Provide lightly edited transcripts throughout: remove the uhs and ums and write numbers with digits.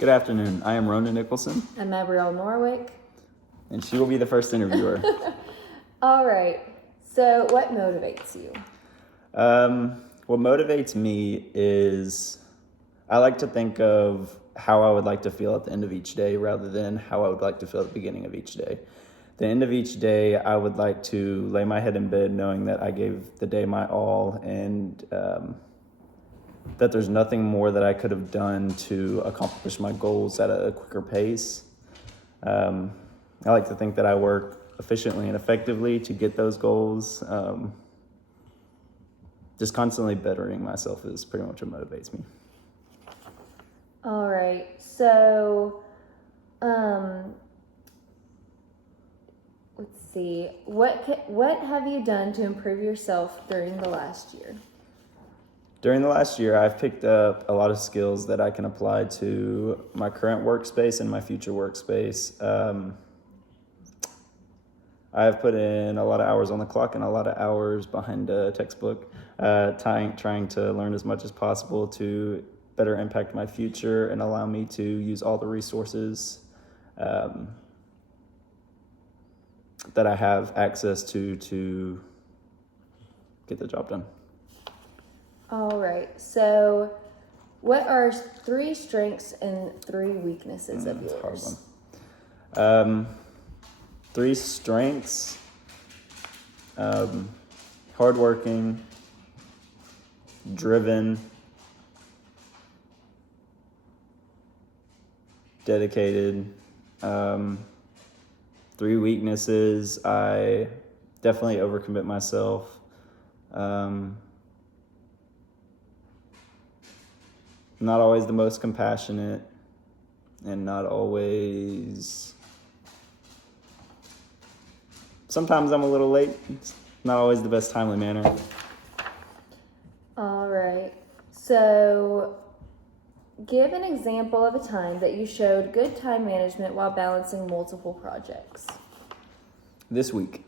Good afternoon. I am Rona Nicholson, I'm Abrielle Norwick. and she will be the first interviewer. All right. So, what motivates you? What motivates me is I like to think of how I would like to feel at the end of each day rather than how I would like to feel at the beginning of each day. The end of each day, I would like to lay my head in bed knowing that I gave the day my all and that there's nothing more that I could have done to accomplish my goals at a quicker pace. I like to think that I work efficiently and effectively to get those goals. Just constantly bettering myself is pretty much what motivates me. All right. So, let's see. What have you done to improve yourself during the last year? During the last year, I've picked up a lot of skills that I can apply to my current workspace and my future workspace. I've put in a lot of hours on the clock and a lot of hours behind a textbook, trying to learn as much as possible to better impact my future and allow me to use all the resources that I have access to get the job done. All right. So, what are 3 strengths and 3 weaknesses of That's a hard yours? one. 3 strengths: hardworking, driven, dedicated. 3 weaknesses: I definitely overcommit myself. Not always the most compassionate, and not always. Sometimes I'm a little late. It's not always the best timely manner. All right. So, give an example of a time that you showed good time management while balancing multiple projects. This week,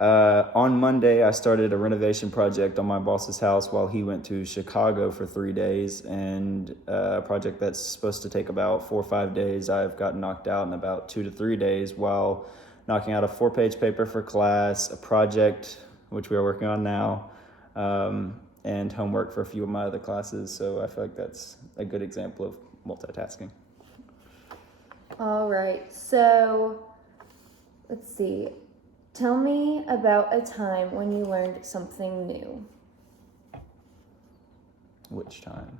on Monday, I started a renovation project on my boss's house while he went to Chicago for 3 days, and a project that's supposed to take about 4 or 5 days, I've got knocked out in about 2 to 3 days while knocking out a 4-page paper for class, a project which we are working on now, and homework for a few of my other classes. So I feel like that's a good example of multitasking. All right. So, let's see. Tell me about a time when you learned something new. Which time?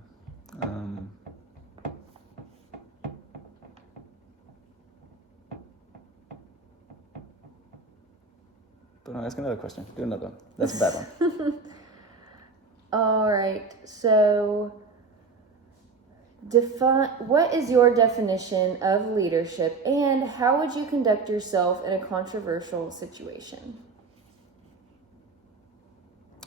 But no, ask another question. Do another one. That's a bad one. All right. So, what is your definition of leadership and how would you conduct yourself in a controversial situation?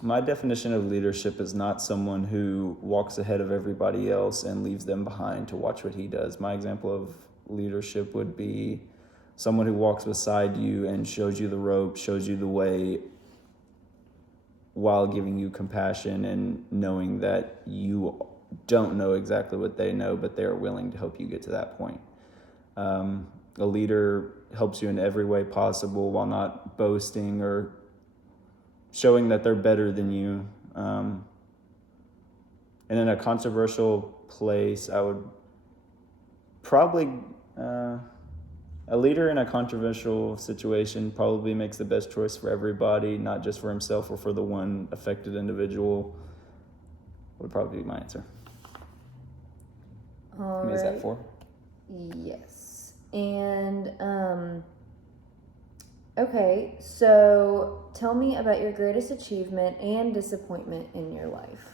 My definition of leadership is not someone who walks ahead of everybody else and leaves them behind to watch what he does. My example of leadership would be someone who walks beside you and shows you the ropes, shows you the way, while giving you compassion and knowing that you don't know exactly what they know, but they are willing to help you get to that point. A leader helps you in every way possible while not boasting or showing that they're better than you. And in a controversial place, I would probably, a leader in a controversial situation probably makes the best choice for everybody, not just for himself or for the one affected individual, would probably be my answer. All Is right. that 4? Yes. And, okay, so tell me about your greatest achievement and disappointment in your life.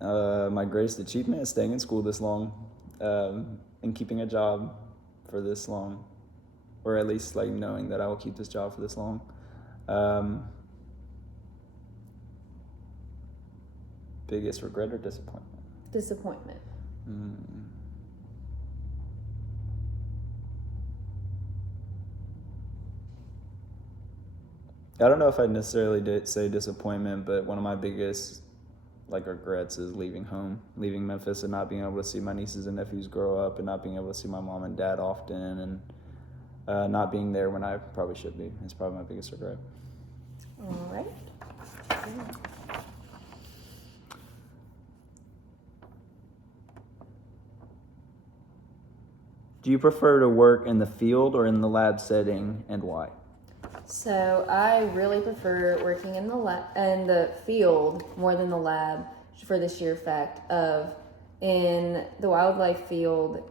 My greatest achievement is staying in school this long, and keeping a job for this long, or at least like knowing that I will keep this job for this long. Biggest regret or disappointment? Disappointment. I don't know if I'd necessarily say disappointment, but one of my biggest like regrets is leaving Memphis and not being able to see my nieces and nephews grow up, and not being able to see my mom and dad often, and not being there when I probably should be. It's probably my biggest regret. All right. Do you prefer to work in the field or in the lab setting, and why? So I really prefer working in the field more than the lab, for the sheer fact of, in the wildlife field,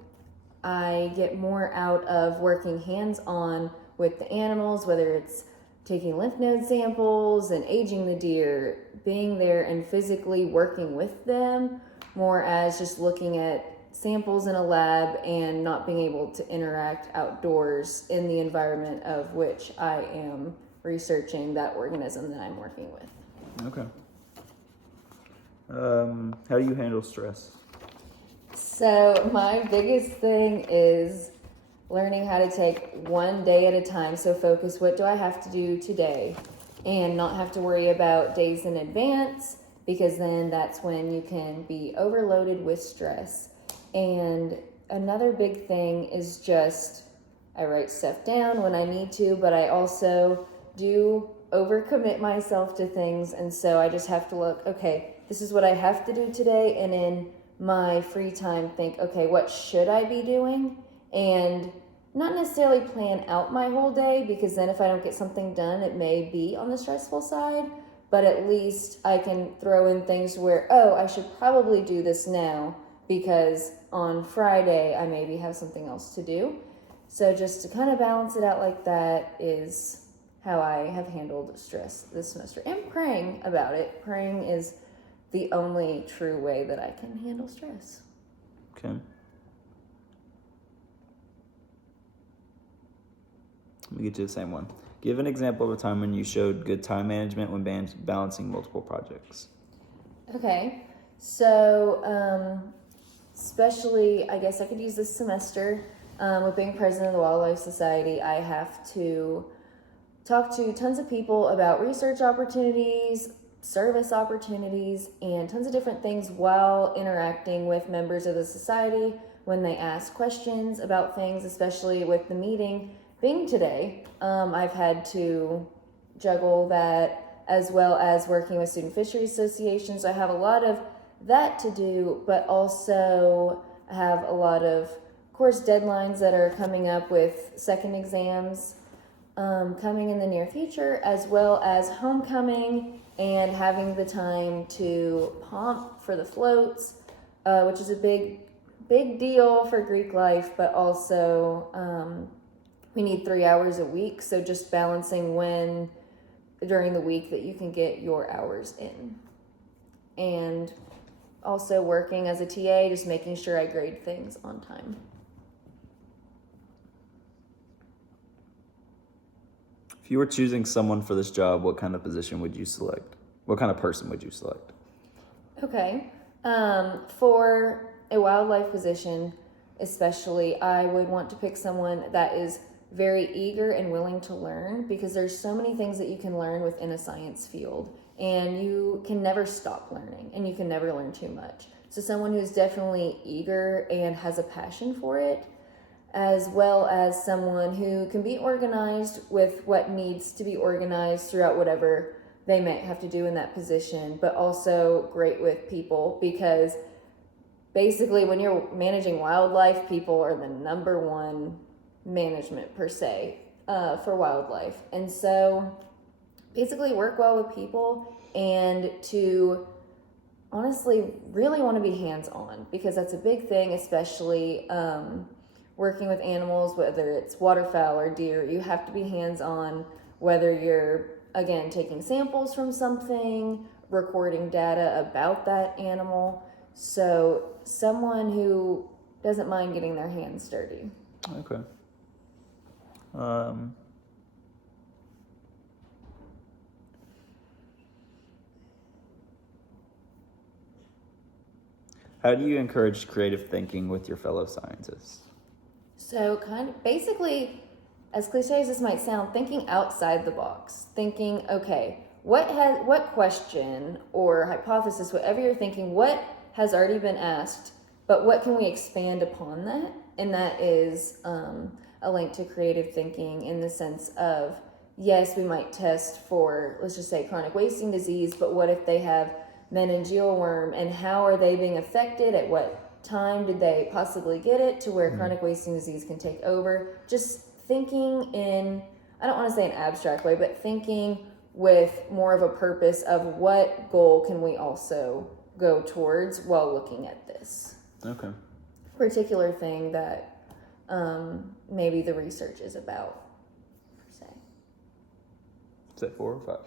I get more out of working hands-on with the animals, whether it's taking lymph node samples and aging the deer, being there and physically working with them, more as just looking at samples in a lab and not being able to interact outdoors in the environment of which I am researching that organism that I'm working with. Okay. How do you handle stress? So my biggest thing is learning how to take one day at a time. So focus, what do I have to do today? And not have to worry about days in advance, because then that's when you can be overloaded with stress. And another big thing is just, I write stuff down when I need to, but I also do overcommit myself to things. And so I just have to look, okay, this is what I have to do today. And in my free time, think, okay, what should I be doing? And not necessarily plan out my whole day, because then if I don't get something done, it may be on the stressful side. But at least I can throw in things where, oh, I should probably do this now, because on Friday I maybe have something else to do. So just to kind of balance it out like that is how I have handled stress this semester. And praying about it. Praying is the only true way that I can handle stress. Okay. Let me get to the same one. Give an example of a time when you showed good time management when balancing multiple projects. Okay, so especially, I guess I could use this semester with being president of the Wildlife Society. I have to talk to tons of people about research opportunities, service opportunities, and tons of different things while interacting with members of the society when they ask questions about things, especially with the meeting being today. I've had to juggle that, as well as working with Student Fisheries Associations. I have a lot of that to do, but also I have a lot of course deadlines that are coming up with second exams coming in the near future, as well as homecoming and having the time to pomp for the floats, which is a big deal for Greek life, but also we need 3 hours a week, so just balancing when during the week that you can get your hours in. And also working as a TA, just making sure I grade things on time. If you were choosing someone for this job, what kind of position would you select? What kind of person would you select? Okay. For a wildlife position, especially, I would want to pick someone that is very eager and willing to learn, because there's so many things that you can learn within a science field, and you can never stop learning, and you can never learn too much. So someone who's definitely eager and has a passion for it, as well as someone who can be organized with what needs to be organized throughout whatever they might have to do in that position, but also great with people, because basically when you're managing wildlife, people are the number one management per se for wildlife. And so basically work well with people, and to honestly really want to be hands-on, because that's a big thing, especially working with animals, whether it's waterfowl or deer. You have to be hands-on, whether you're, again, taking samples from something, recording data about that animal. So someone who doesn't mind getting their hands dirty. Okay. How do you encourage creative thinking with your fellow scientists? So kind of basically, as cliche as this might sound, thinking outside the box. Thinking, okay, what question or hypothesis, whatever you're thinking, what has already been asked, but what can we expand upon that? And that is a link to creative thinking in the sense of, yes, we might test for, let's just say, chronic wasting disease, but what if they have meningeal worm, and how are they being affected? At what time did they possibly get it to where chronic wasting disease can take over? Just thinking in, I don't want to say an abstract way, but thinking with more of a purpose of what goal can we also go towards while looking at this Okay. particular thing that maybe the research is about, per se. Is that 4 or 5?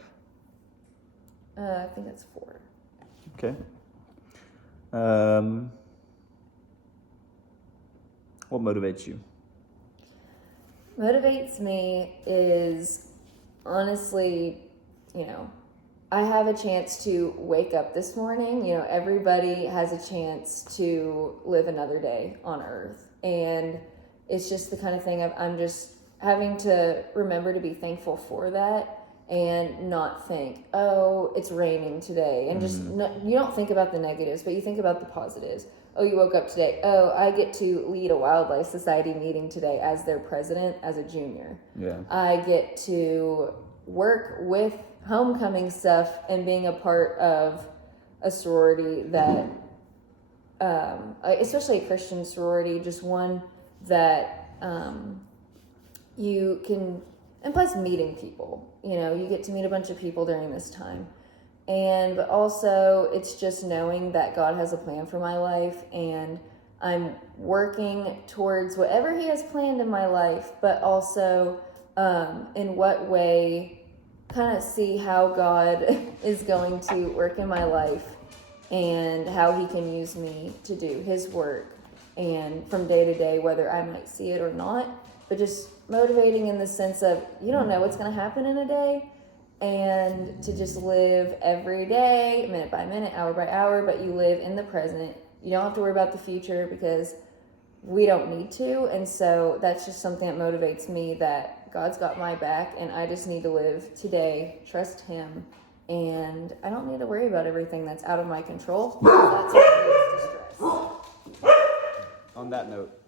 I think that's 4. Okay. What motivates you? Motivates me is honestly, I have a chance to wake up this morning. Everybody has a chance to live another day on earth. And it's just the kind of thing I'm just having to remember to be thankful for that and not think, oh, it's raining today. And just, you don't think about the negatives, but you think about the positives. Oh, you woke up today. Oh, I get to lead a Wildlife Society meeting today as their president as a junior. Yeah. I get to work with homecoming stuff and being a part of a sorority that, especially a Christian sorority, just one that you can, and plus meeting people. You get to meet a bunch of people during this time. But also it's just knowing that God has a plan for my life, and I'm working towards whatever He has planned in my life, but also in what way, kind of see how God is going to work in my life and how He can use me to do His work, and from day to day, whether I might see it or not, but just motivating in the sense of you don't know what's going to happen in a day, and to just live every day, minute by minute, hour by hour, but you live in the present. You don't have to worry about the future because we don't need to. And so that's just something that motivates me, that God's got my back and I just need to live today, trust Him, and I don't need to worry about everything that's out of my control. That's what leads to stress. On that note,